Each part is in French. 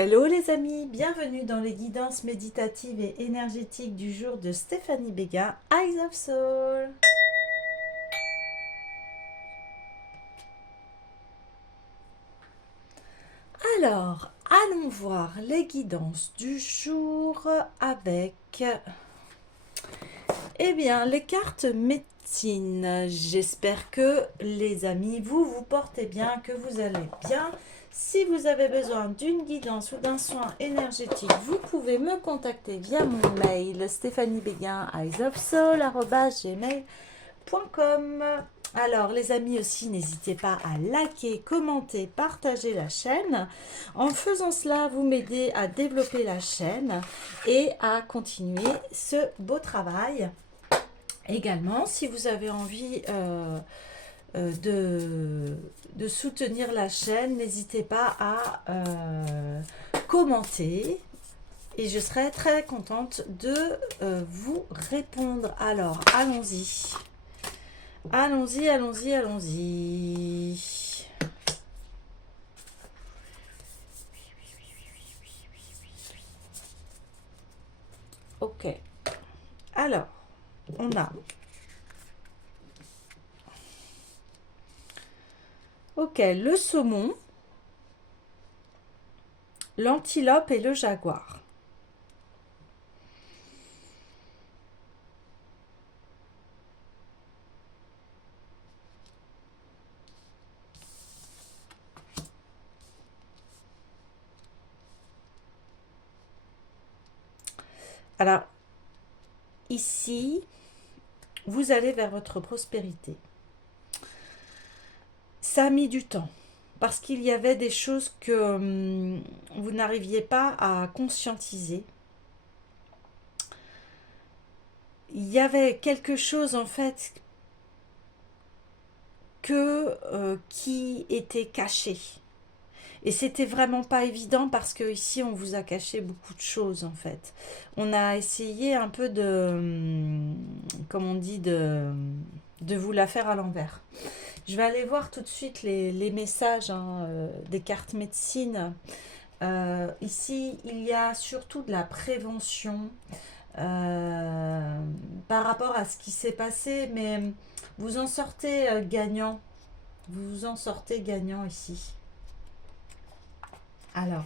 Hello les amis, bienvenue dans les guidances méditatives et énergétiques du jour de Stéphanie Béguin, Eyes of Soul. Alors, allons voir les guidances du jour avec, les cartes médecine. J'espère que les amis, vous portez bien, que vous allez bien. Si vous avez besoin d'une guidance ou d'un soin énergétique, vous pouvez me contacter via mon mail stéphaniebeguin@gmail.com. Alors les amis aussi, n'hésitez pas à liker, commenter, partager la chaîne. En faisant cela, vous m'aidez à développer la chaîne et à continuer ce beau travail. Également, si vous avez envie de soutenir la chaîne, n'hésitez pas à commenter et je serai très contente de vous répondre. Alors, allons-y. Allons-y, allons-y, allons-y. Ok. Alors, on a... Ok, le saumon, l'antilope et le jaguar. Alors, ici, vous allez vers votre prospérité. Ça a mis du temps parce qu'il y avait des choses que vous n'arriviez pas à conscientiser. Il y avait quelque chose en fait qui était caché. Et c'était vraiment pas évident parce que ici on vous a caché beaucoup de choses en fait. On a essayé un peu comme on dit, de vous la faire à l'envers. Je vais aller voir tout de suite les messages des cartes médecine. Ici, il y a surtout de la prévention par rapport à ce qui s'est passé, mais vous en sortez gagnant. Vous vous en sortez gagnant ici. Alors,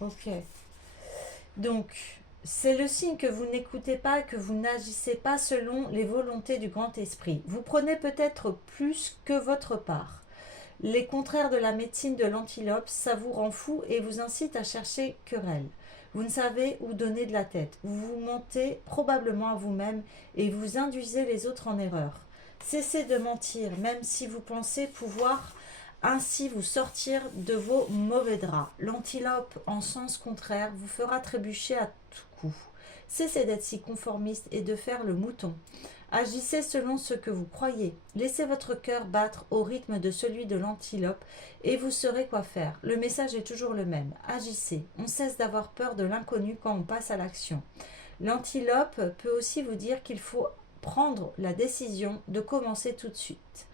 ok. Donc, c'est le signe que vous n'écoutez pas, que vous n'agissez pas selon les volontés du grand esprit. Vous prenez peut-être plus que votre part. Les contraires de la médecine de l'antilope, ça vous rend fou et vous incite à chercher querelle. Vous ne savez où donner de la tête. Vous vous mentez probablement à vous-même et vous induisez les autres en erreur. Cessez de mentir, même si vous pensez pouvoir ainsi vous sortir de vos mauvais draps. L'antilope, en sens contraire, vous fera trébucher à tout coup. Cessez d'être si conformiste et de faire le mouton. Agissez selon ce que vous croyez. Laissez votre cœur battre au rythme de celui de l'antilope et vous saurez quoi faire. Le message est toujours le même. Agissez. On cesse d'avoir peur de l'inconnu quand on passe à l'action. L'antilope peut aussi vous dire qu'il faut prendre la décision de commencer tout de suite.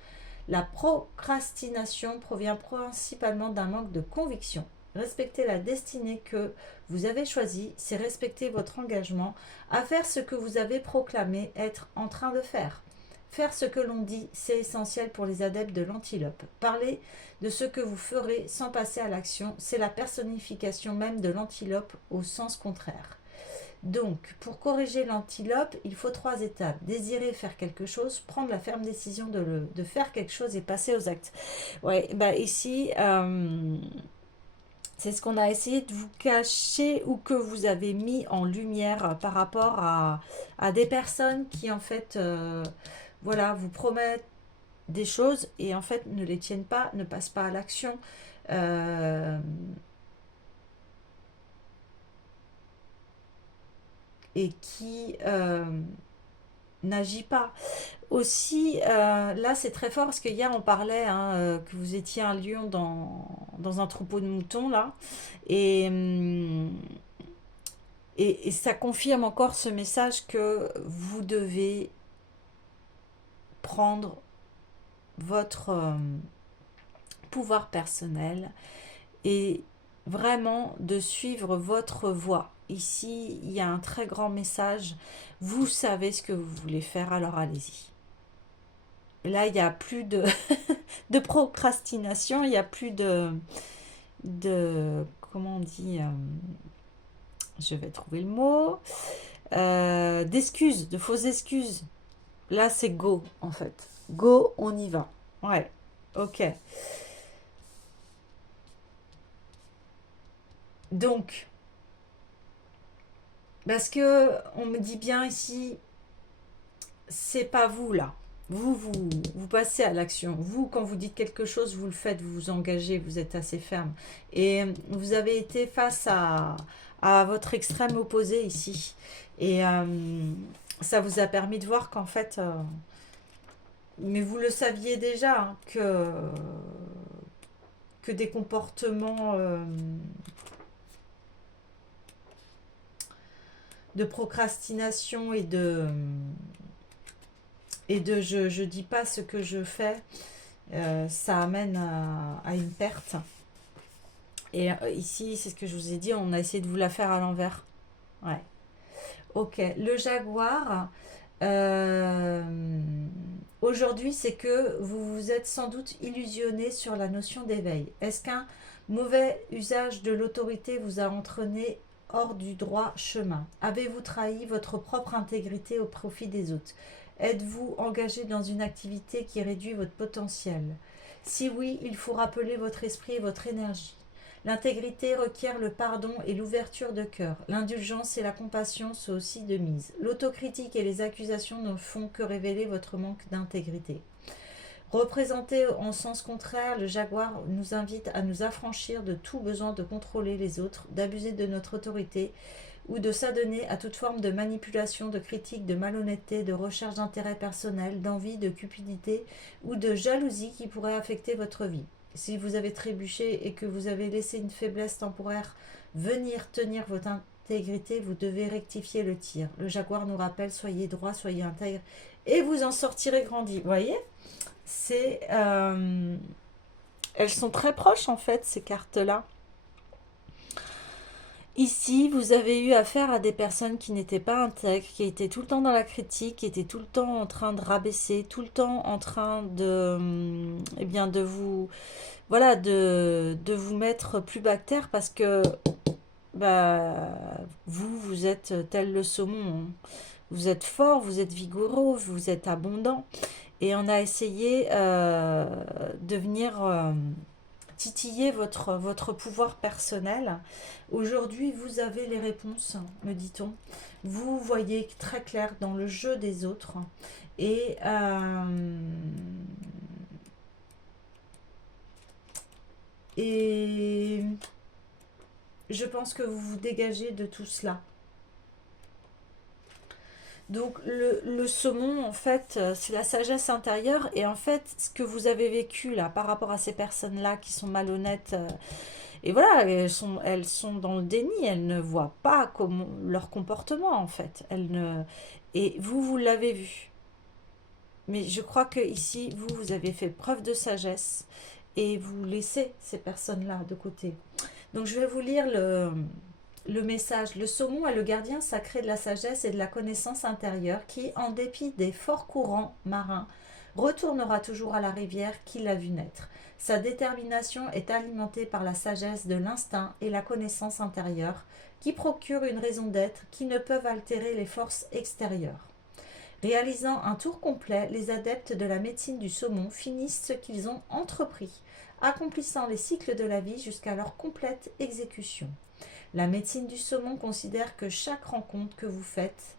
La procrastination provient principalement d'un manque de conviction. Respecter la destinée que vous avez choisie, c'est respecter votre engagement à faire ce que vous avez proclamé être en train de faire. Faire ce que l'on dit, c'est essentiel pour les adeptes de l'antilope. Parler de ce que vous ferez sans passer à l'action, c'est la personnification même de l'antilope au sens contraire. Donc, pour corriger l'antilope, il faut 3 étapes. Désirer faire quelque chose, prendre la ferme décision de faire quelque chose et passer aux actes. Ouais, bah ici, c'est ce qu'on a essayé de vous cacher ou que vous avez mis en lumière par rapport à des personnes qui, en fait, voilà, vous promettent des choses et en fait ne les tiennent pas, ne passent pas à l'action. Euh, et qui n'agit pas. Aussi, là c'est très fort parce qu'hier on parlait que vous étiez un lion dans un troupeau de moutons là. Et, et ça confirme encore ce message que vous devez prendre votre pouvoir personnel et vraiment de suivre votre voie. Ici, il y a un très grand message. Vous savez ce que vous voulez faire, alors allez-y. Là, il n'y a plus de, de procrastination, il n'y a plus de comment on dit, je vais trouver le mot, d'excuses, de fausses excuses. Là, c'est go, en fait. Go, on y va. Ouais, ok. Donc, parce que on me dit bien ici, c'est pas vous là. Vous passez à l'action. Vous, quand vous dites quelque chose, vous le faites, vous vous engagez, vous êtes assez ferme. Et vous avez été face à votre extrême opposé ici. Et ça vous a permis de voir qu'en fait, mais vous le saviez déjà, hein, que des comportements de procrastination et de je dis pas ce que je fais, ça amène à une perte. Et ici, c'est ce que je vous ai dit, on a essayé de vous la faire à l'envers. Ouais. Ok, le jaguar, euh, aujourd'hui, c'est que vous vous êtes sans doute illusionné sur la notion d'éveil. Est-ce qu'un mauvais usage de l'autorité vous a entraîné hors du droit chemin? Avez-vous trahi votre propre intégrité au profit des autres? Êtes-vous engagé dans une activité qui réduit votre potentiel? Si oui, il faut rappeler votre esprit et votre énergie. L'intégrité requiert le pardon et l'ouverture de cœur. L'indulgence et la compassion sont aussi de mise. L'autocritique et les accusations ne font que révéler votre manque d'intégrité. Représenté en sens contraire, le jaguar nous invite à nous affranchir de tout besoin de contrôler les autres, d'abuser de notre autorité ou de s'adonner à toute forme de manipulation, de critique, de malhonnêteté, de recherche d'intérêt personnel, d'envie, de cupidité ou de jalousie qui pourrait affecter votre vie. Si vous avez trébuché et que vous avez laissé une faiblesse temporaire venir tenir votre intégrité, vous devez rectifier le tir. Le jaguar nous rappelle, soyez droit, soyez intègre et vous en sortirez grandi. Vous voyez, c'est elles sont très proches en fait, ces cartes-là. Ici, vous avez eu affaire à des personnes qui n'étaient pas intègres, qui étaient tout le temps dans la critique, qui étaient tout le temps en train de rabaisser, tout le temps en train de, eh bien, de vous, voilà, de vous mettre plus bas que terre parce que, bah, vous êtes tel le saumon. Vous êtes fort, vous êtes vigoureux, vous êtes abondant. Et on a essayé de venir titiller votre pouvoir personnel. Aujourd'hui, vous avez les réponses, me dit-on. Vous voyez très clair dans le jeu des autres. Et et je pense que vous vous dégagez de tout cela. Donc le saumon, en fait, c'est la sagesse intérieure. Et en fait, ce que vous avez vécu là par rapport à ces personnes-là qui sont malhonnêtes, et voilà, elles sont dans le déni, elles ne voient pas leur comportement en fait. Et vous l'avez vu. Mais je crois que ici, vous avez fait preuve de sagesse et vous laissez ces personnes-là de côté. Donc je vais vous lire le message. Le saumon est le gardien sacré de la sagesse et de la connaissance intérieure qui, en dépit des forts courants marins, retournera toujours à la rivière qui l'a vu naître. Sa détermination est alimentée par la sagesse de l'instinct et la connaissance intérieure qui procurent une raison d'être qui ne peuvent altérer les forces extérieures. Réalisant un tour complet, les adeptes de la médecine du saumon finissent ce qu'ils ont entrepris, accomplissant les cycles de la vie jusqu'à leur complète exécution. La médecine du saumon considère que chaque rencontre que vous faites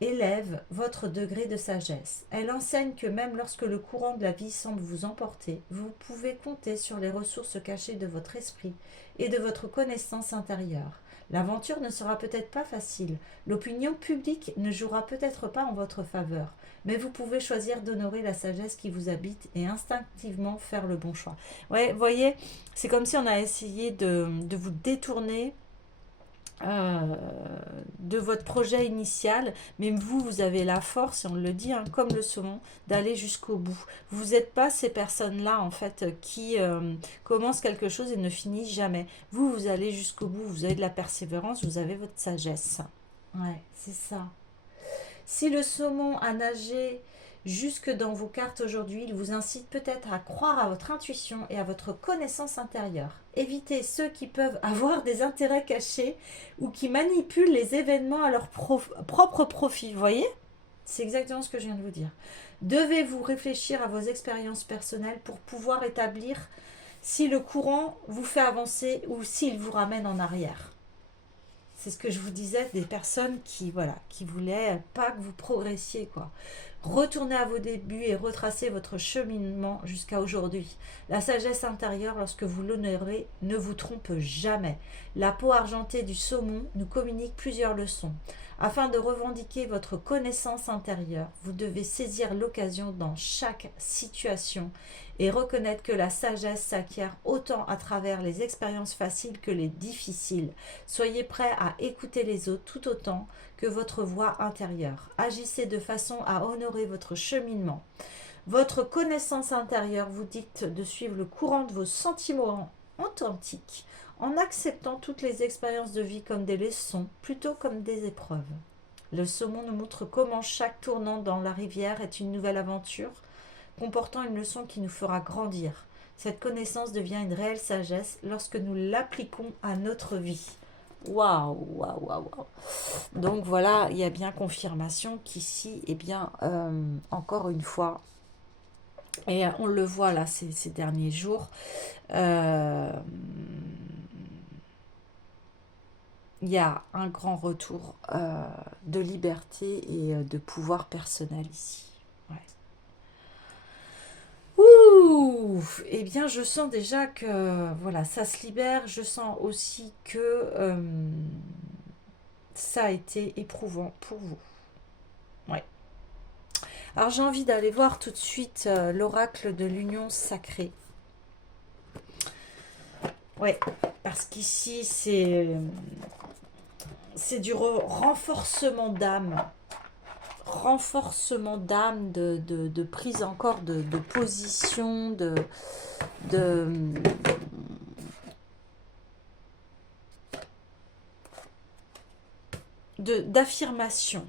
élève votre degré de sagesse. Elle enseigne que même lorsque le courant de la vie semble vous emporter, vous pouvez compter sur les ressources cachées de votre esprit et de votre connaissance intérieure. L'aventure ne sera peut-être pas facile, l'opinion publique ne jouera peut-être pas en votre faveur, mais vous pouvez choisir d'honorer la sagesse qui vous habite et instinctivement faire le bon choix. Ouais, vous voyez, c'est comme si on a essayé de vous détourner euh, de votre projet initial, mais vous, vous avez la force, et on le dit, hein, comme le saumon, d'aller jusqu'au bout. Vous n'êtes pas ces personnes-là, en fait, qui commencent quelque chose et ne finissent jamais. Vous, vous allez jusqu'au bout, vous avez de la persévérance, vous avez votre sagesse. Ouais, c'est ça. Si le saumon a nagé jusque dans vos cartes aujourd'hui, il vous incite peut-être à croire à votre intuition et à votre connaissance intérieure. Évitez ceux qui peuvent avoir des intérêts cachés ou qui manipulent les événements à leur propre profit. Vous voyez? C'est exactement ce que je viens de vous dire. Devez-vous réfléchir à vos expériences personnelles pour pouvoir établir si le courant vous fait avancer ou s'il vous ramène en arrière. C'est ce que je vous disais, des personnes qui, voilà, qui voulaient pas que vous progressiez, quoi. Retournez à vos débuts et retracez votre cheminement jusqu'à aujourd'hui. La sagesse intérieure, lorsque vous l'honorez, ne vous trompe jamais. La peau argentée du saumon nous communique plusieurs leçons. Afin de revendiquer votre connaissance intérieure, vous devez saisir l'occasion dans chaque situation et reconnaître que la sagesse s'acquiert autant à travers les expériences faciles que les difficiles. Soyez prêt à écouter les autres tout autant que votre voix intérieure. Agissez de façon à honorer votre cheminement. Votre connaissance intérieure vous dicte de suivre le courant de vos sentiments authentiques en acceptant toutes les expériences de vie comme des leçons plutôt comme des épreuves. Le saumon nous montre comment chaque tournant dans la rivière est une nouvelle aventure comportant une leçon qui nous fera grandir. Cette connaissance devient une réelle sagesse lorsque nous l'appliquons à notre vie. Waouh, waouh, waouh, waouh. Donc voilà, il y a bien confirmation qu'ici, eh bien, encore une fois, et on le voit là ces derniers jours, il y a un grand retour de liberté et de pouvoir personnel ici. Ouais. Ouh, eh bien, je sens déjà que voilà, ça se libère. Je sens aussi que ça a été éprouvant pour vous. Ouais. Alors, j'ai envie d'aller voir tout de suite l'oracle de l'union sacrée. Ouais, parce qu'ici, c'est du renforcement d'âme. Renforcement d'âme, de prise encore de position, d'affirmation.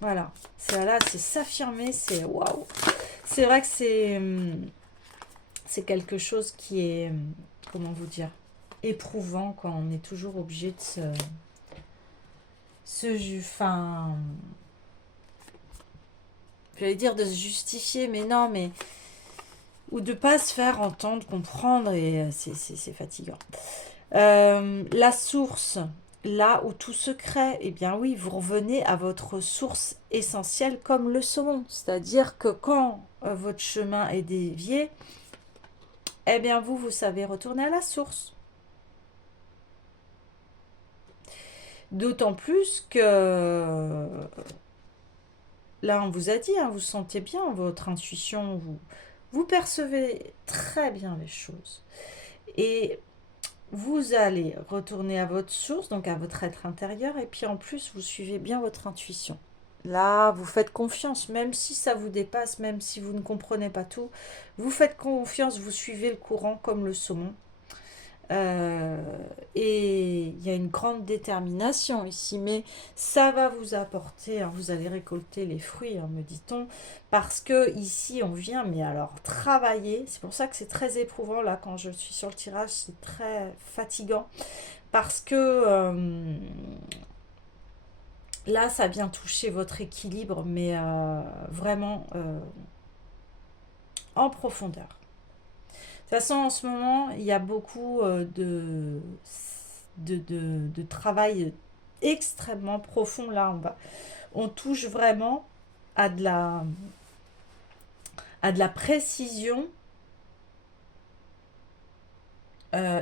Voilà, c'est là, c'est s'affirmer, c'est waouh. C'est vrai que c'est quelque chose qui est, comment vous dire, éprouvant quand on est toujours obligé de enfin, j'allais dire de se justifier, mais non, mais ou de pas se faire entendre, comprendre, et c'est fatigant. La source, là où tout se crée, eh bien oui, vous revenez à votre source essentielle comme le saumon. C'est-à-dire que quand votre chemin est dévié, eh bien vous savez retourner à la source. D'autant plus que là, on vous a dit, hein, vous sentez bien votre intuition, vous percevez très bien les choses. Et vous allez retourner à votre source, donc à votre être intérieur, et puis en plus, vous suivez bien votre intuition. Là, vous faites confiance, même si ça vous dépasse, même si vous ne comprenez pas tout, vous faites confiance, vous suivez le courant comme le saumon. Et il y a une grande détermination ici, mais ça va vous apporter, hein, vous allez récolter les fruits, hein, me dit-on, parce que ici on vient, mais alors travailler, c'est pour ça que c'est très éprouvant là quand je suis sur le tirage, c'est très fatigant, parce que là ça vient toucher votre équilibre, mais vraiment en profondeur. De toute façon, en ce moment, il y a beaucoup de travail extrêmement profond. Là, on touche vraiment à de la précision. euh,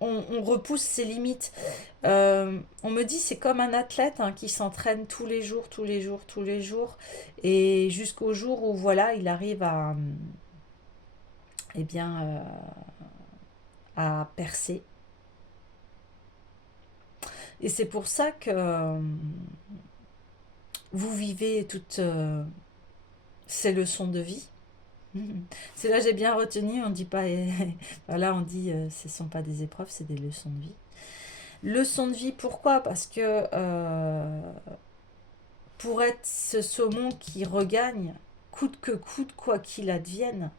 on repousse ses limites. On me dit c'est comme un athlète, hein, qui s'entraîne tous les jours, tous les jours, tous les jours, et jusqu'au jour où voilà, il arrive eh bien, à percer. Et c'est pour ça que vous vivez toutes ces leçons de vie. C'est là j'ai bien retenu, on dit pas, voilà, on dit ce sont pas des épreuves, c'est des leçons de vie. Leçons de vie, pourquoi? Parce que pour être ce saumon qui regagne, coûte que coûte, quoi qu'il advienne,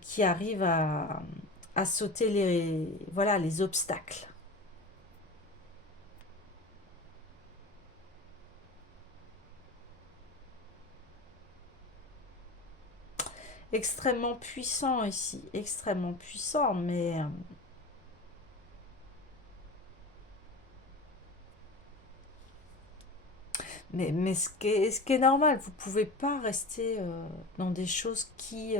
qui arrive à sauter voilà, les obstacles. Extrêmement puissant ici, extrêmement puissant, mais ce qui est normal, vous pouvez pas rester dans des choses qui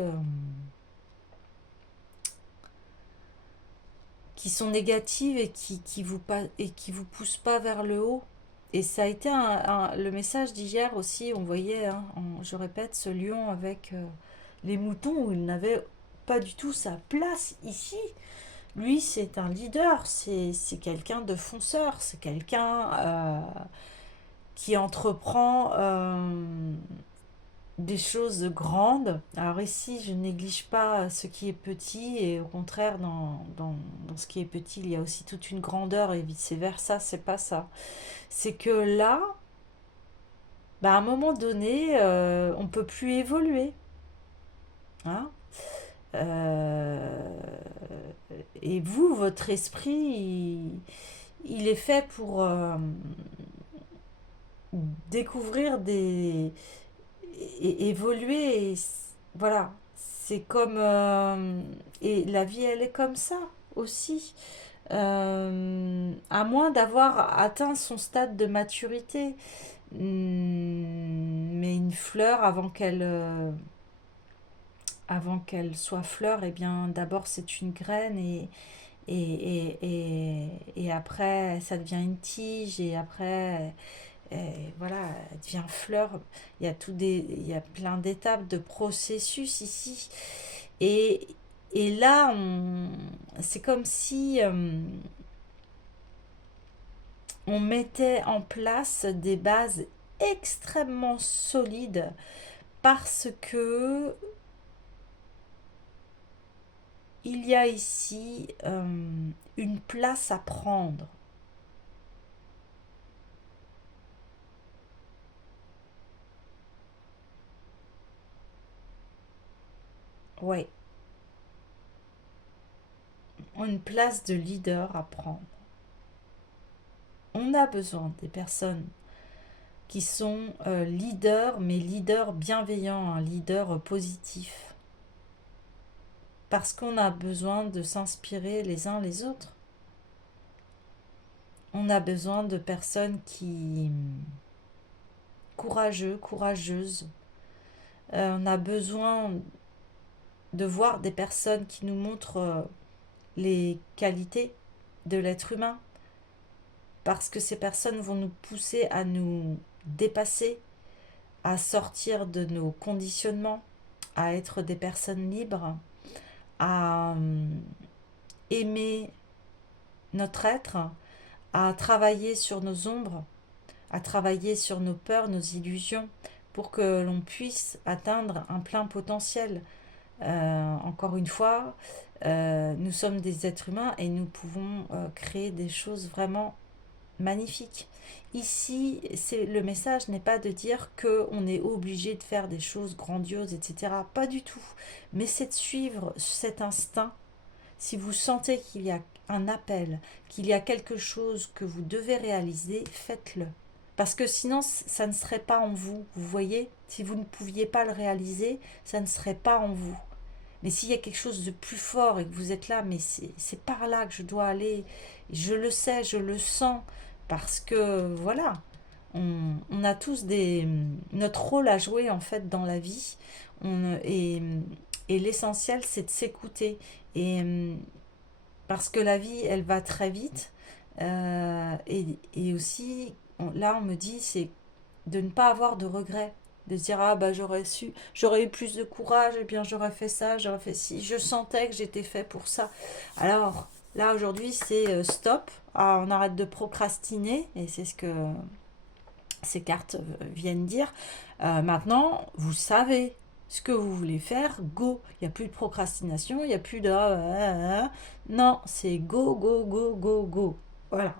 sont négatives et qui vous poussent pas vers le haut. Et ça a été le message d'hier aussi, on voyait, hein, je répète, ce lion avec les moutons où il n'avait pas du tout sa place ici. Lui, c'est un leader, c'est quelqu'un de fonceur, c'est quelqu'un qui entreprend des choses grandes. Alors ici, je ne néglige pas ce qui est petit et au contraire, dans ce qui est petit, il y a aussi toute une grandeur et vice-versa, c'est pas ça. C'est que là, bah, à un moment donné, on peut plus évoluer. Hein. Euh, et vous, votre esprit, il est fait pour découvrir évoluer. Voilà, c'est comme... et la vie, elle est comme ça aussi. À moins d'avoir atteint son stade de maturité. Mais une fleur, avant qu'elle soit fleur, eh bien, d'abord, c'est une graine et après, ça devient une tige et après, voilà, elle devient fleur. Il y a plein d'étapes de processus ici. Et, et là, c'est comme si on mettait en place des bases extrêmement solides parce que il y a ici une place à prendre. Ouais, une place de leader à prendre. On a besoin des personnes qui sont leaders, mais leaders bienveillants, un leader positif. Parce qu'on a besoin de s'inspirer les uns les autres. On a besoin de personnes courageux, courageuses. On a besoin de voir des personnes qui nous montrent les qualités de l'être humain. Parce que ces personnes vont nous pousser à nous dépasser, à sortir de nos conditionnements, à être des personnes libres, à aimer notre être, à travailler sur nos ombres, à travailler sur nos peurs, nos illusions, pour que l'on puisse atteindre un plein potentiel. Encore une fois, nous sommes des êtres humains et nous pouvons créer des choses vraiment magnifiques. Ici, le message n'est pas de dire qu'on est obligé de faire des choses grandioses, etc. Pas du tout. Mais c'est de suivre cet instinct. Si vous sentez qu'il y a un appel, qu'il y a quelque chose que vous devez réaliser, faites-le. Parce que sinon, ça ne serait pas en vous. Vous voyez, si vous ne pouviez pas le réaliser, ça ne serait pas en vous. Mais s'il y a quelque chose de plus fort et que vous êtes là, mais c'est par là que je dois aller, je le sais, je le sens, parce que voilà, on a tous notre rôle à jouer en fait dans la vie, et l'essentiel c'est de s'écouter, et parce que la vie elle va très vite, et aussi là on me dit c'est de ne pas avoir de regrets, de se dire ah bah j'aurais eu plus de courage, et bien j'aurais fait ça, j'aurais fait ci, je sentais que j'étais fait pour ça. Alors Là, aujourd'hui, c'est stop. Ah, on arrête de procrastiner. Et c'est ce que ces cartes viennent dire. Maintenant, vous savez ce que vous voulez faire. Go. Il n'y a plus de procrastination. Il n'y a plus de... non, c'est go, go, go, go, go. Voilà.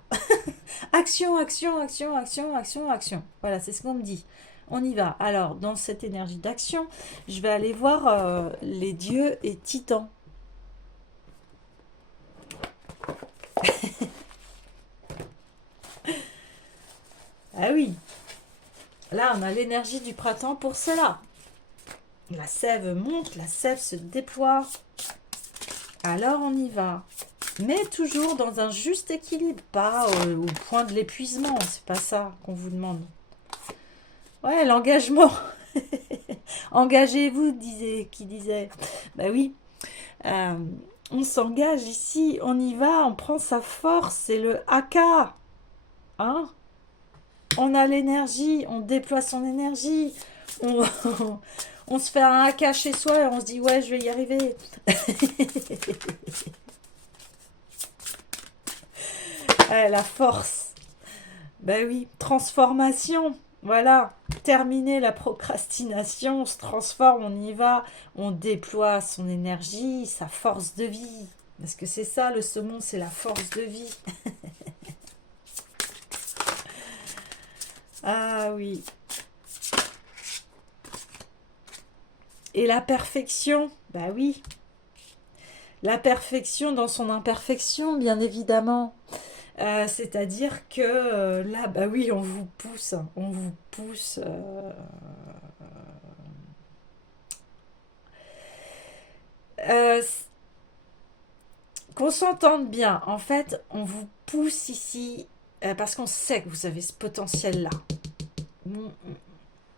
Action, action, action, action, action, action. Voilà, c'est ce qu'on me dit. On y va. Alors, dans cette énergie d'action, je vais aller voir les dieux et titans. Ah oui, là, on a l'énergie du printemps pour cela. La sève monte, la sève se déploie. Alors, on y va. Mais toujours dans un juste équilibre, pas au point de l'épuisement. C'est pas ça qu'on vous demande. Ouais, l'engagement. Engagez-vous, qui disait. Bah oui, euh, on s'engage ici, on y va, on prend sa force, c'est le haka. Hein, on a l'énergie, on déploie son énergie. On, on se fait un haka chez soi et on se dit ouais, je vais y arriver. Ouais, la force. Ben oui, transformation. Voilà, terminer la procrastination, on se transforme, on y va, on déploie son énergie, sa force de vie. Parce que c'est ça, le saumon, c'est la force de vie. Ah oui. Et la perfection, bah oui. La perfection dans son imperfection, bien évidemment. C'est-à-dire que là, bah oui, on vous pousse, on vous pousse. Euh, qu'on s'entende bien. En fait, on vous pousse ici parce qu'on sait que vous avez ce potentiel-là.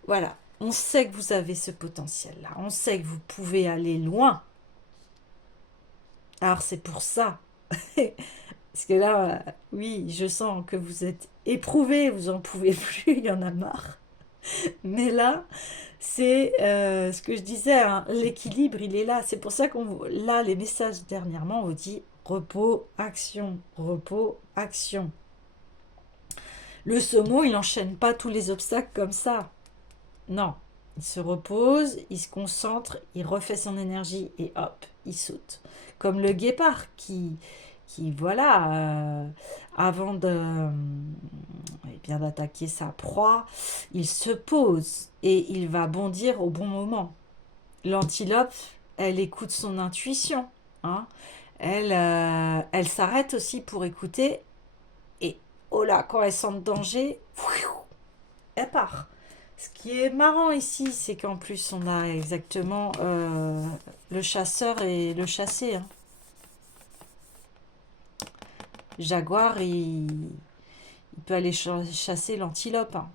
Voilà, on sait que vous avez ce potentiel-là. On sait que vous pouvez aller loin. Alors c'est pour ça. Parce que là, oui, je sens que vous êtes éprouvé, vous en pouvez plus, il y en a marre. Mais là, c'est ce que je disais, hein, l'équilibre, il est là. C'est pour ça là, les messages dernièrement, on vous dit repos, action, repos, action. Le Somo, il n'enchaîne pas tous les obstacles comme ça. Non, il se repose, il se concentre, il refait son énergie et hop, il saute. Comme le guépard qui voilà, avant eh bien, d'attaquer sa proie, il se pose et il va bondir au bon moment. L'antilope, elle écoute son intuition. Hein. Elle s'arrête aussi pour écouter et oh là, quand elle sent le danger, elle part. Ce qui est marrant ici, c'est qu'en plus on a exactement le chasseur et le chassé. Hein. Jaguar, il peut aller chasser l'antilope. Hein.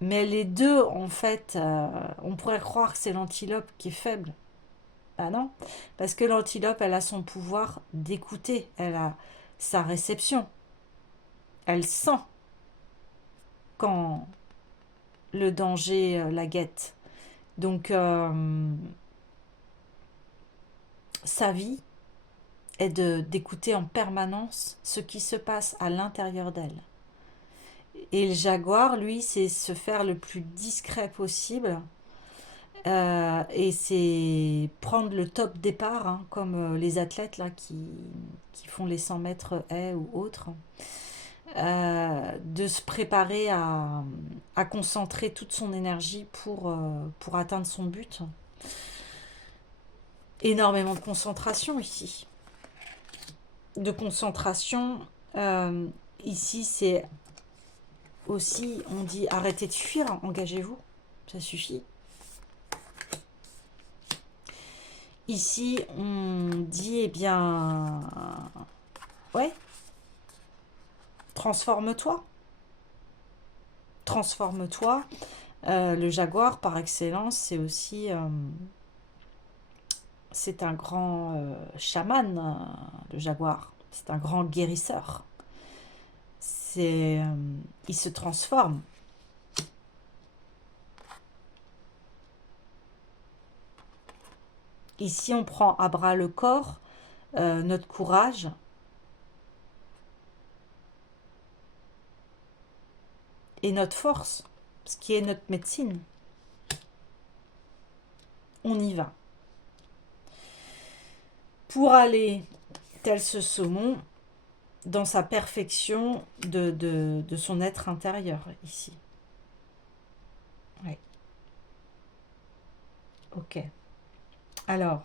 Mais les deux, en fait, on pourrait croire que c'est l'antilope qui est faible. Ah non, parce que l'antilope, elle a son pouvoir d'écouter, elle a sa réception. Elle sent quand le danger la guette. Donc, sa vie est d'écouter en permanence ce qui se passe à l'intérieur d'elle. Et le jaguar, lui, c'est se faire le plus discret possible. Et c'est prendre le top départ, hein, comme les athlètes là, qui font les 100 mètres haies ou autres. De se préparer à concentrer toute son énergie pour atteindre son but. Énormément de concentration ici. De concentration. Ici, c'est aussi, on dit arrêtez de fuir, engagez-vous, ça suffit. Ici, on dit, eh bien, ouais, transforme-toi. Transforme-toi. Le jaguar, par excellence, c'est aussi, c'est un grand chaman, le jaguar. C'est un grand guérisseur. Il se transforme. Ici, on prend à bras le corps notre courage. Et notre force, ce qui est notre médecine. On y va. Pour aller, tel ce saumon, dans sa perfection de son être intérieur, ici. Oui. Ok. Alors.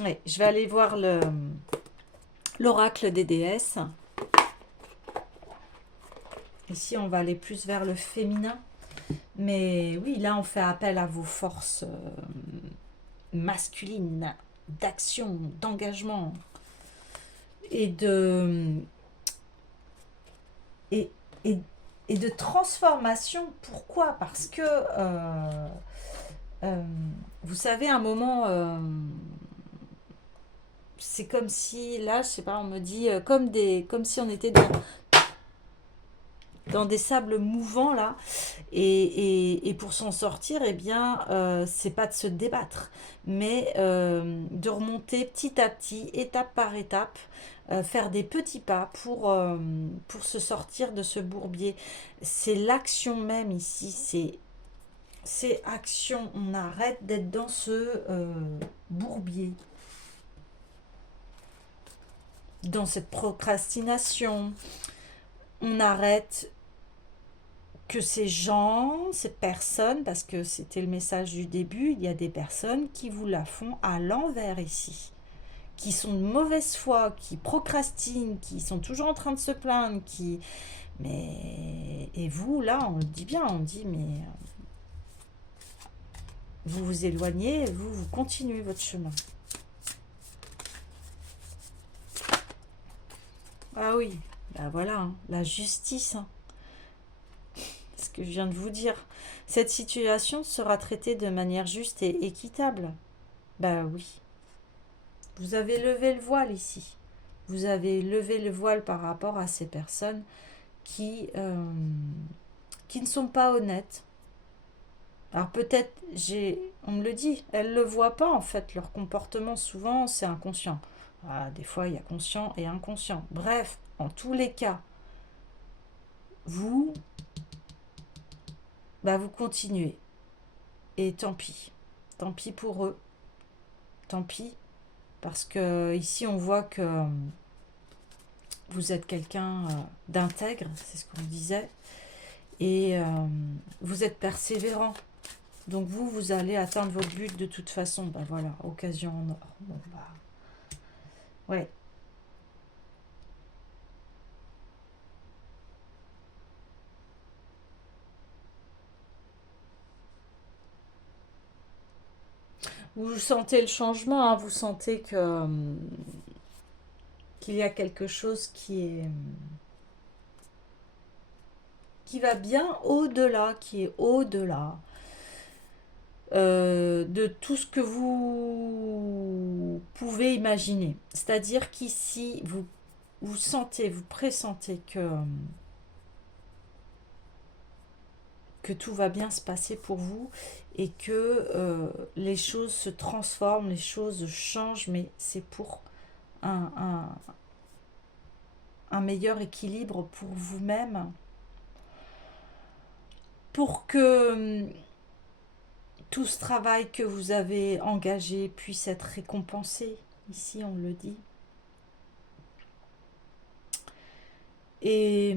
Oui, je vais aller voir l'oracle des déesses. Ici, on va aller plus vers le féminin. Mais oui, là, on fait appel à vos forces masculines, d'action, d'engagement et et, et de transformation. Pourquoi? Parce que vous savez, un moment, c'est comme si, là, je sais pas, on me dit, comme si on était dans des sables mouvants, là, et pour s'en sortir, eh bien, c'est pas de se débattre, mais de remonter petit à petit, étape par étape, faire des petits pas pour se sortir de ce bourbier. C'est l'action même ici, c'est action. On arrête d'être dans ce bourbier, dans cette procrastination. On arrête que ces gens, ces personnes, parce que c'était le message du début, il y a des personnes qui vous la font à l'envers ici, qui sont de mauvaise foi, qui procrastinent, qui sont toujours en train de se plaindre, mais... Et vous, là, on le dit bien, on dit, mais... Vous vous éloignez, vous continuez votre chemin. Ah oui, ben voilà, hein, la justice, hein. Ce que je viens de vous dire. Cette situation sera traitée de manière juste et équitable. Ben oui. Vous avez levé le voile ici. Vous avez levé le voile par rapport à ces personnes qui ne sont pas honnêtes. Alors peut-être, on me le dit, elles ne le voient pas en fait. Leur comportement, souvent, c'est inconscient. Ah, des fois, il y a conscient et inconscient. Bref, en tous les cas, vous, vous continuez. Et tant pis. Tant pis pour eux. Tant pis. Parce que ici, on voit que vous êtes quelqu'un d'intègre, c'est ce qu'on disait. Et vous êtes persévérant. Donc vous allez atteindre votre but de toute façon. Ben voilà, occasion en or. Bon, ouais. Vous sentez le changement, hein, vous sentez que qu'il y a quelque chose qui va bien au-delà, qui est au-delà de tout ce que vous pouvez imaginer. C'est-à-dire qu'ici, vous sentez, vous pressentez que tout va bien se passer pour vous et que les choses se transforment, les choses changent, mais c'est pour un meilleur équilibre pour vous-même, pour que tout ce travail que vous avez engagé puisse être récompensé. Ici, on le dit. Et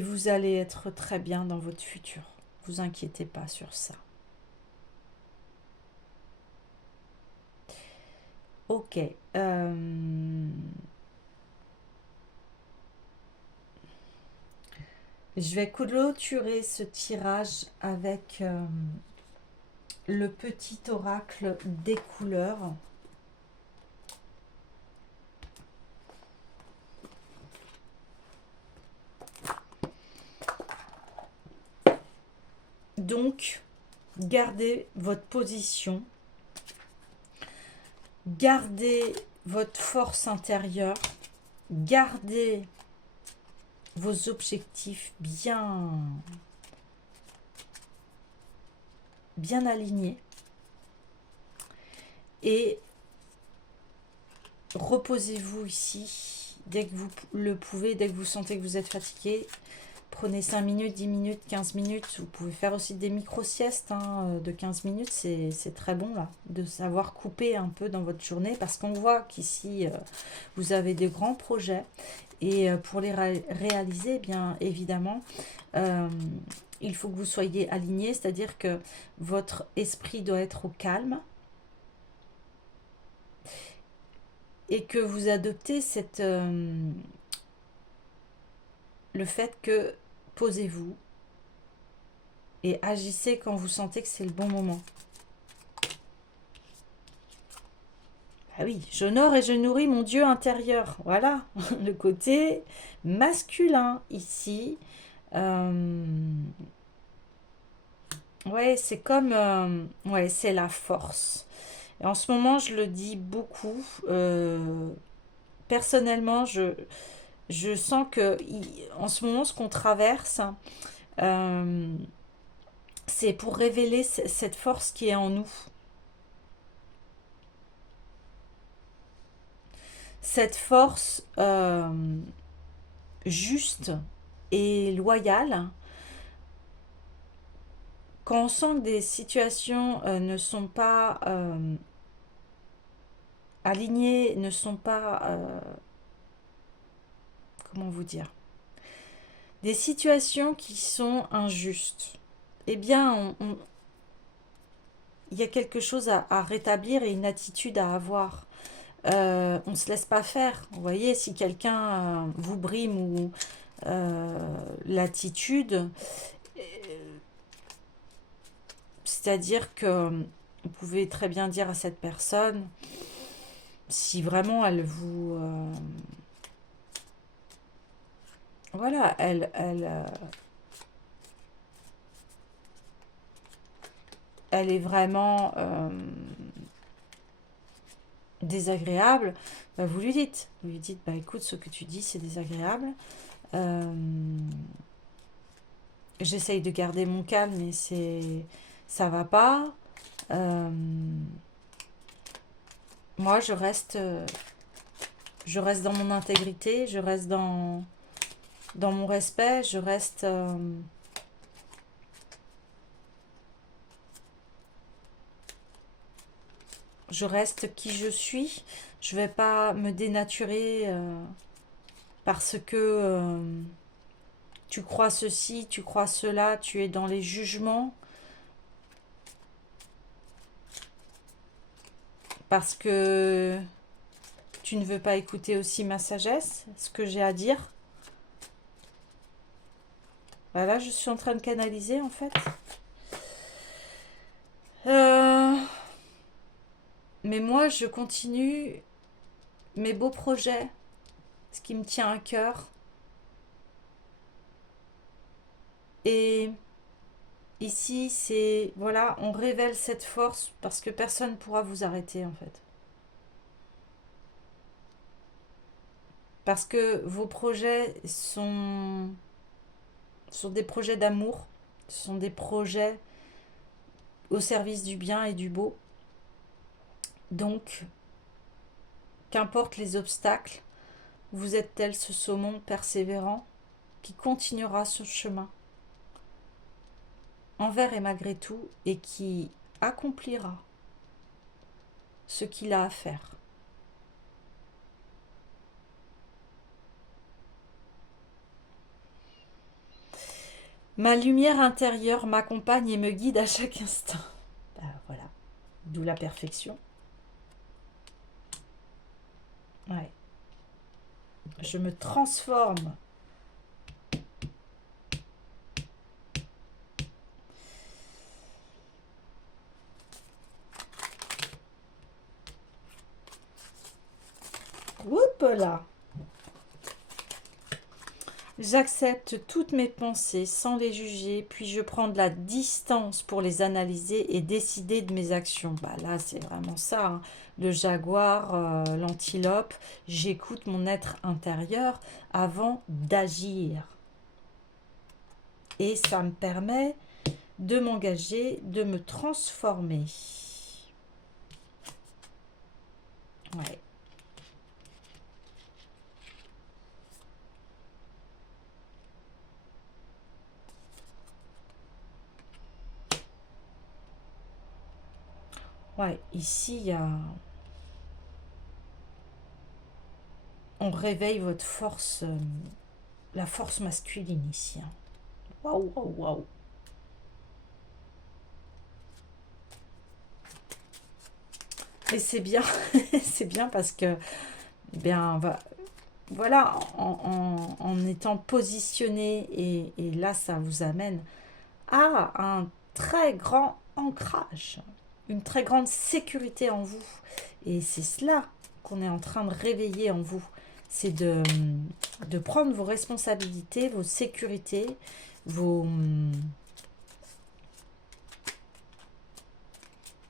vous allez être très bien dans votre futur. Vous inquiétez pas sur ça. Ok. Je vais clôturer ce tirage avec le petit oracle des couleurs. Donc, gardez votre position, gardez votre force intérieure, gardez vos objectifs bien alignés. Et reposez-vous ici dès que vous le pouvez, dès que vous sentez que vous êtes fatigué. Prenez 5 minutes, 10 minutes, 15 minutes. Vous pouvez faire aussi des micro-siestes de 15 minutes. C'est très bon là, de savoir couper un peu dans votre journée. Parce qu'on voit qu'ici, vous avez de grands projets. Et pour les réaliser, bien évidemment, il faut que vous soyez aligné. C'est-à-dire que votre esprit doit être au calme. Et que vous adoptez le fait que posez-vous et agissez quand vous sentez que c'est le bon moment. Ah oui, j'honore et je nourris mon Dieu intérieur. Voilà, le côté masculin ici. Ouais, c'est comme... ouais, c'est la force. Et en ce moment, je le dis beaucoup. Personnellement, je sens que en ce moment, ce qu'on traverse, c'est pour révéler cette force qui est en nous. Cette force juste et loyale. Quand on sent que des situations ne sont pas alignées, ne sont pas... comment vous dire, des situations qui sont injustes, eh bien, il y a quelque chose à rétablir et une attitude à avoir. On ne se laisse pas faire. Vous voyez, si quelqu'un vous brime ou l'attitude, c'est-à-dire que vous pouvez très bien dire à cette personne, si vraiment elle vous... voilà, elle est vraiment désagréable, bah vous lui dites. Vous lui dites, bah écoute, ce que tu dis, c'est désagréable. J'essaye de garder mon calme, mais ça va pas. Moi, je reste dans mon intégrité, je reste dans mon respect, je reste... je reste qui je suis. Je vais pas me dénaturer parce que tu crois ceci, tu crois cela, tu es dans les jugements. Parce que tu ne veux pas écouter aussi ma sagesse, ce que j'ai à dire. Voilà, je suis en train de canaliser en fait. Mais moi, je continue mes beaux projets, ce qui me tient à cœur. Et ici, c'est, voilà, on révèle cette force parce que personne ne pourra vous arrêter en fait. Parce que vos projets sont des projets d'amour, ce sont des projets au service du bien et du beau. Donc, qu'importe les obstacles, vous êtes tel ce saumon persévérant qui continuera ce chemin envers et malgré tout et qui accomplira ce qu'il a à faire. Ma lumière intérieure m'accompagne et me guide à chaque instant. Voilà, d'où la perfection. Ouais. Je me transforme. Oups là. J'accepte toutes mes pensées sans les juger, puis je prends de la distance pour les analyser et décider de mes actions. Bah là, c'est vraiment ça, hein. Le jaguar, l'antilope, j'écoute mon être intérieur avant d'agir. Et ça me permet de m'engager, de me transformer. Ouais. Ouais, ici, il y a... On réveille votre force, la force masculine ici, hein. Waouh, waouh, waouh. Et c'est bien, c'est bien parce que, bien, voilà, en étant positionné, et là, ça vous amène à un très grand ancrage, une très grande sécurité en vous. Et c'est cela qu'on est en train de réveiller en vous. C'est de prendre vos responsabilités, vos sécurités,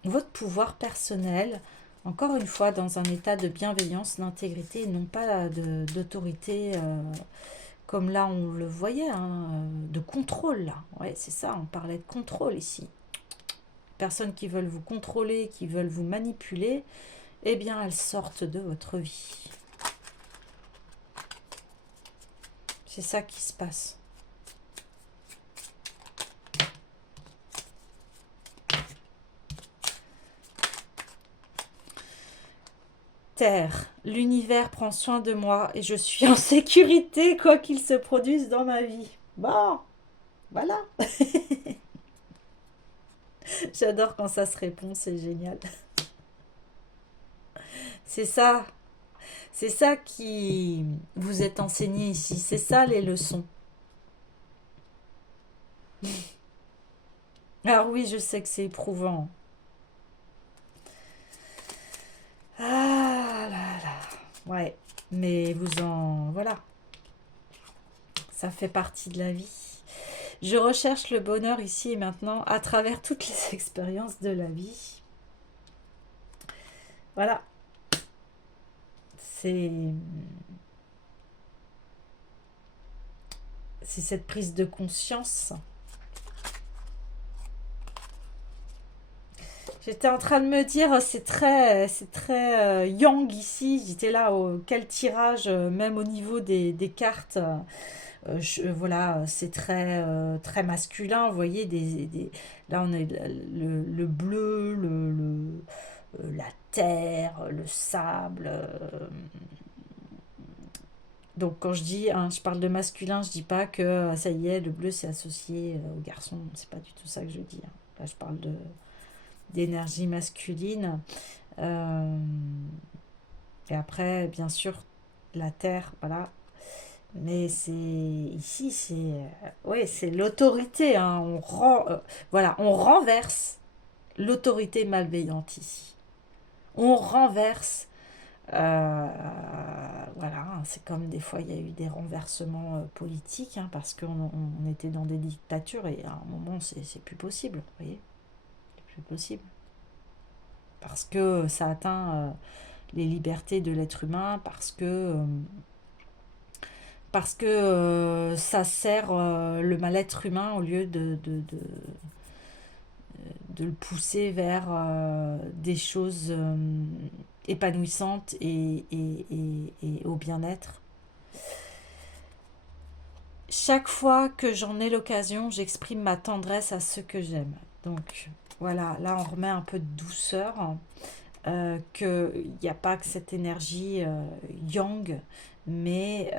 votre pouvoir personnel, encore une fois, dans un état de bienveillance, d'intégrité, et non pas d'autorité, comme là on le voyait, hein, de contrôle. Là. Ouais, c'est ça, on parlait de contrôle ici. Personnes qui veulent vous contrôler, qui veulent vous manipuler, eh bien elles sortent de votre vie. C'est ça qui se passe. Terre, l'univers prend soin de moi et je suis en sécurité quoi qu'il se produise dans ma vie. Bon, voilà. J'adore quand ça se répond, c'est génial. C'est ça, c'est ça qui vous est enseigné ici, c'est ça les leçons. Alors oui, je sais que c'est éprouvant. Ah là là, ouais, mais vous en... Voilà, ça fait partie de la vie. Je recherche le bonheur ici et maintenant à travers toutes les expériences de la vie. Voilà, c'est cette prise de conscience. J'étais en train de me dire, c'est très yang ici. J'étais là, quel tirage, même au niveau des cartes. Voilà, c'est très masculin. Vous voyez, là on a le bleu, la terre, le sable. Donc quand je dis, hein, je parle de masculin, je dis pas que ça y est, le bleu c'est associé aux garçons. C'est pas du tout ça que je dis, hein. Là je parle d'énergie masculine. Euh, et après, bien sûr, la terre, voilà. Mais c'est ici, ouais, c'est l'autorité, hein. Voilà, on renverse l'autorité malveillante ici. On renverse, voilà, hein, c'est comme des fois il y a eu des renversements politiques, hein, parce qu'on était dans des dictatures et à un moment c'est plus possible, vous voyez, c'est plus possible parce que ça atteint les libertés de l'être humain, parce que ça sert le mal-être humain au lieu de le pousser vers des choses épanouissantes et au bien-être. Chaque fois que j'en ai l'occasion, j'exprime ma tendresse à ceux que j'aime. Donc voilà, là on remet un peu de douceur, qu'il n'y a pas que cette énergie yang, mais,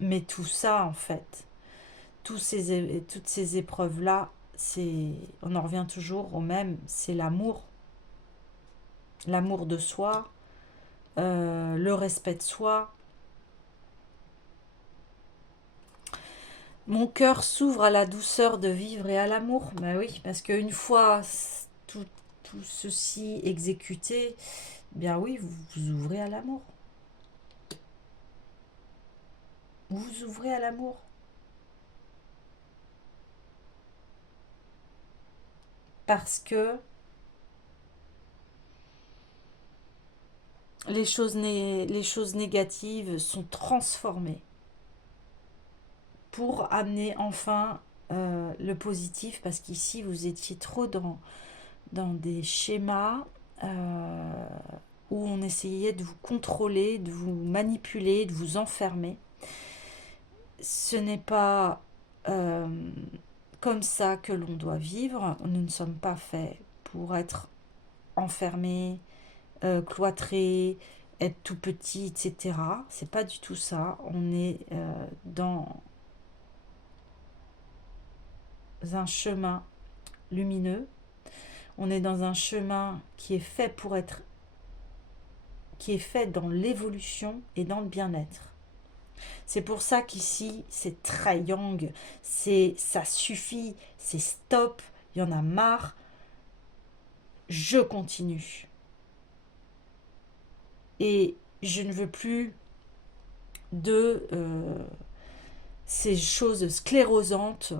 mais tout ça en fait, toutes ces épreuves-là, on en revient toujours au même, c'est l'amour, l'amour de soi, le respect de soi. Mon cœur s'ouvre à la douceur de vivre et à l'amour. Ben oui, parce qu'une fois tout ceci exécuté, bien oui, vous vous ouvrez à l'amour. Vous vous ouvrez à l'amour. Parce que les choses négatives sont transformées pour amener enfin le positif. Parce qu'ici, vous étiez trop dans des schémas où on essayait de vous contrôler, de vous manipuler, de vous enfermer. Ce n'est pas comme ça que l'on doit vivre. Nous ne sommes pas faits pour être enfermés, cloîtrés, être tout petit, etc. C'est pas du tout ça. On est dans un chemin lumineux. On est dans un chemin qui est fait pour être, qui est fait dans l'évolution et dans le bien-être. C'est pour ça qu'ici, c'est très yang, c'est ça suffit, c'est stop, il y en a marre, je continue. Et je ne veux plus de ces choses sclérosantes,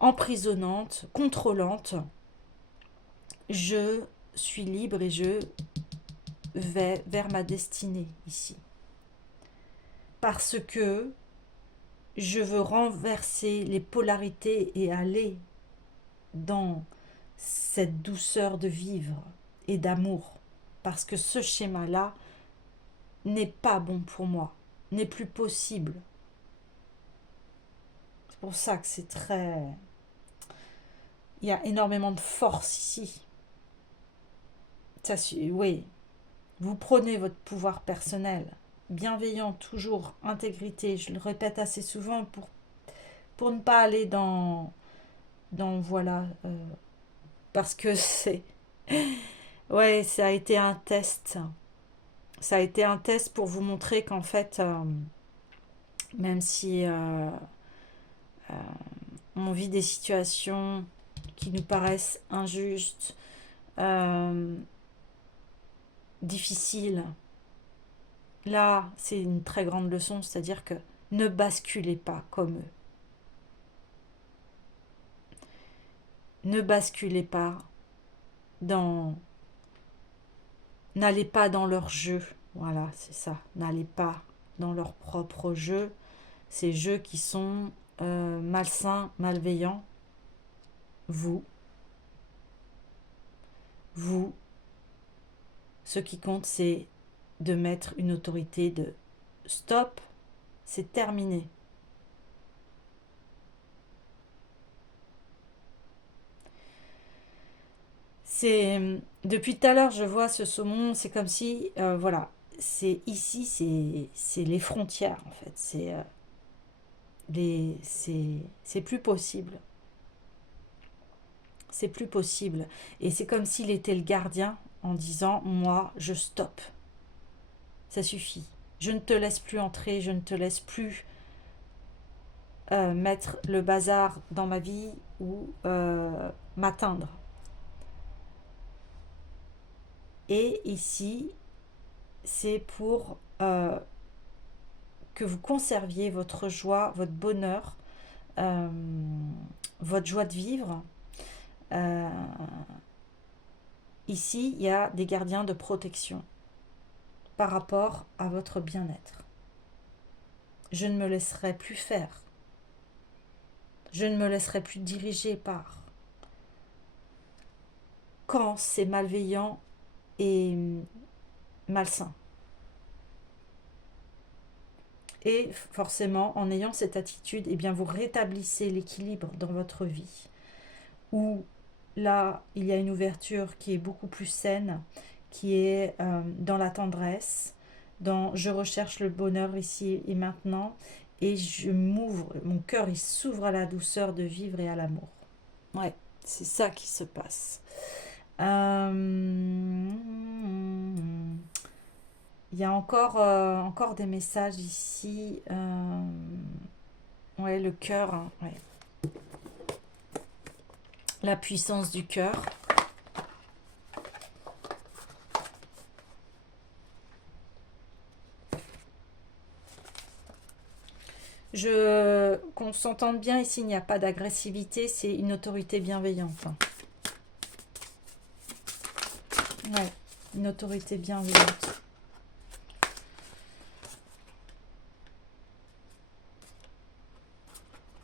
emprisonnantes, contrôlantes. Je suis libre et je vais vers ma destinée ici. Parce que je veux renverser les polarités et aller dans cette douceur de vivre et d'amour. Parce que ce schéma-là n'est pas bon pour moi, n'est plus possible. C'est pour ça que c'est très... Il y a énormément de force ici. Ça, oui, vous prenez votre pouvoir personnel, bienveillant, toujours, intégrité, je le répète assez souvent pour ne pas aller voilà, parce que c'est... Ouais, ça a été un test. Ça a été un test pour vous montrer qu'en fait, même si on vit des situations qui nous paraissent injustes, difficiles, là, c'est une très grande leçon, c'est-à-dire que ne basculez pas comme eux. Ne basculez pas dans... N'allez pas dans leur jeu. Voilà, c'est ça. N'allez pas dans leur propre jeu. Ces jeux qui sont malsains, malveillants. Vous, ce qui compte, c'est de mettre une autorité de stop, c'est terminé. C'est depuis tout à l'heure, je vois ce saumon, c'est comme si, voilà, c'est ici, c'est les frontières en fait, c'est plus possible, c'est plus possible, et c'est comme s'il était le gardien en disant, moi, je stoppe, ça suffit, je ne te laisse plus entrer, je ne te laisse plus mettre le bazar dans ma vie ou m'atteindre. Et ici, c'est pour que vous conserviez votre joie, votre bonheur, votre joie de vivre. Ici, il y a des gardiens de protection par rapport à votre bien-être. Je ne me laisserai plus faire. Je ne me laisserai plus diriger par. Quand c'est malveillant et malsain. Et forcément, en ayant cette attitude, eh bien, vous rétablissez l'équilibre dans votre vie. Où là, il y a une ouverture qui est beaucoup plus saine, qui est dans la tendresse, dans je recherche le bonheur ici et maintenant, et je m'ouvre, mon cœur il s'ouvre à la douceur de vivre et à l'amour. Ouais, c'est ça qui se passe. Il y a encore des messages ici. Ouais, le cœur. Hein, ouais. La puissance du cœur. Qu'on s'entende bien ici, il n'y a pas d'agressivité, c'est une autorité bienveillante. Ouais, une autorité bienveillante.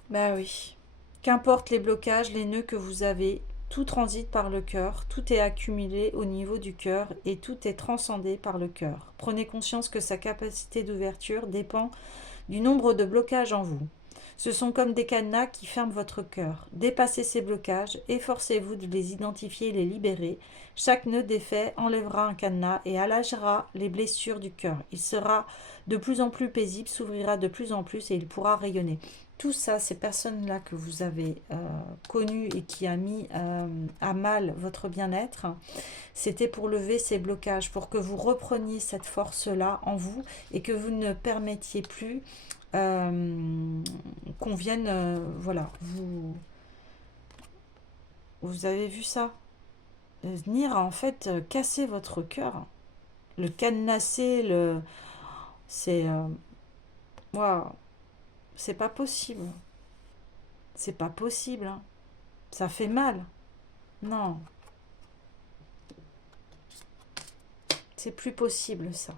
Bah oui. Qu'importe les blocages, les nœuds que vous avez, tout transite par le cœur, tout est accumulé au niveau du cœur et tout est transcendé par le cœur. Prenez conscience que sa capacité d'ouverture dépend du nombre de blocages en vous. Ce sont comme des cadenas qui ferment votre cœur. Dépassez ces blocages, efforcez-vous de les identifier et les libérer. Chaque nœud défait enlèvera un cadenas et allégera les blessures du cœur. Il sera de plus en plus paisible, s'ouvrira de plus en plus et il pourra rayonner. Tout ça, ces personnes-là que vous avez connues et qui a mis à mal votre bien-être, c'était pour lever ces blocages, pour que vous repreniez cette force-là en vous et que vous ne permettiez plus qu'on vienne, voilà, vous avez vu ça venir en fait casser votre cœur, le cadenasser, c'est waouh, c'est pas possible, c'est pas possible, hein. Ça fait mal, non, c'est plus possible ça.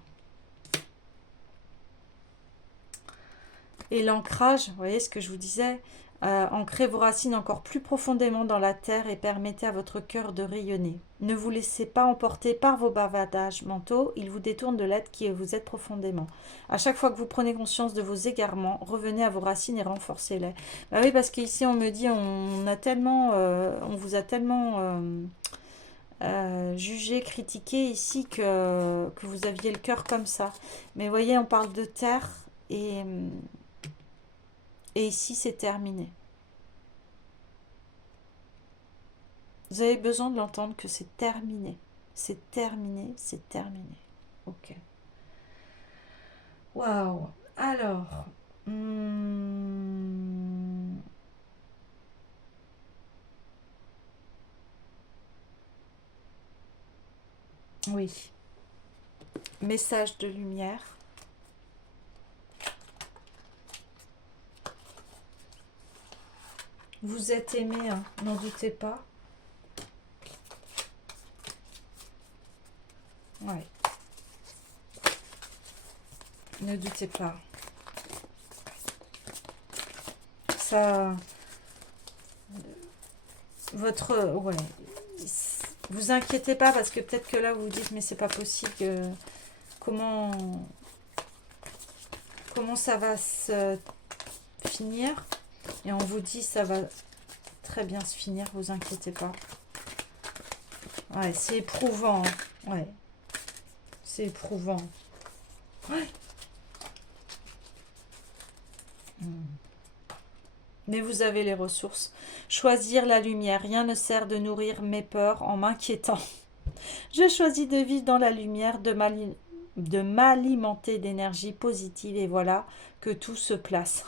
Et l'ancrage, vous voyez ce que je vous disais, ancrez vos racines encore plus profondément dans la terre et permettez à votre cœur de rayonner. Ne vous laissez pas emporter par vos bavardages mentaux, ils vous détournent de l'être qui vous êtes profondément. À chaque fois que vous prenez conscience de vos égarements, revenez à vos racines et renforcez-les. Bah oui, parce qu'ici on me dit, on vous a tellement jugé, critiqué ici que vous aviez le cœur comme ça. Mais vous voyez, on parle de terre et ici, c'est terminé. Vous avez besoin de l'entendre que c'est terminé. C'est terminé, c'est terminé. Ok. Waouh. Alors. Oui. Message de lumière. Vous êtes aimé, hein, n'en doutez pas. Ouais. Ne doutez pas. Ça... Ouais. Vous inquiétez pas parce que peut-être que là vous vous dites mais c'est pas possible. Comment ça va se finir? Et on vous dit ça va très bien se finir, vous inquiétez pas. Ouais, c'est éprouvant. Hein. Ouais. C'est éprouvant. Ouais. Mais vous avez les ressources. Choisir la lumière. Rien ne sert de nourrir mes peurs en m'inquiétant. Je choisis de vivre dans la lumière, de m'alimenter d'énergie positive et voilà que tout se place.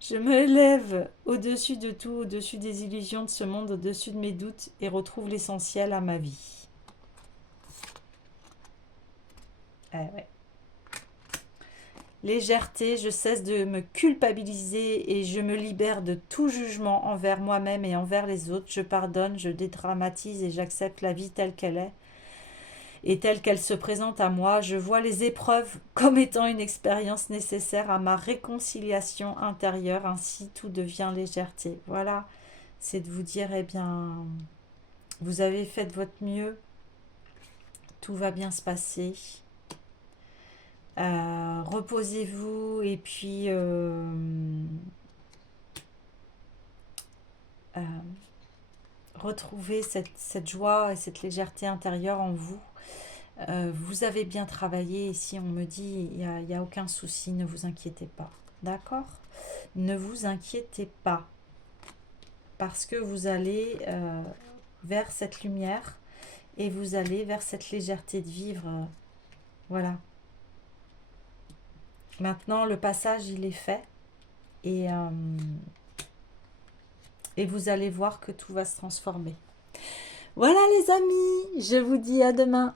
Je me lève au-dessus de tout, au-dessus des illusions de ce monde, au-dessus de mes doutes et retrouve l'essentiel à ma vie. Ouais. Légèreté, je cesse de me culpabiliser et je me libère de tout jugement envers moi-même et envers les autres. Je pardonne, je dédramatise et j'accepte la vie telle qu'elle est et telle qu'elle se présente à moi. Je vois les épreuves comme étant une expérience nécessaire à ma réconciliation intérieure. Ainsi, tout devient légèreté. Voilà, c'est de vous dire, eh bien, vous avez fait de votre mieux. Tout va bien se passer. Reposez-vous et puis retrouvez cette joie et cette légèreté intérieure en vous. Vous avez bien travaillé et si on me dit il n'y a aucun souci, ne vous inquiétez pas. D'accord? Ne vous inquiétez pas parce que vous allez vers cette lumière et vous allez vers cette légèreté de vivre. Voilà. Maintenant, le passage, il est fait. Et vous allez voir que tout va se transformer. Voilà les amis, je vous dis à demain.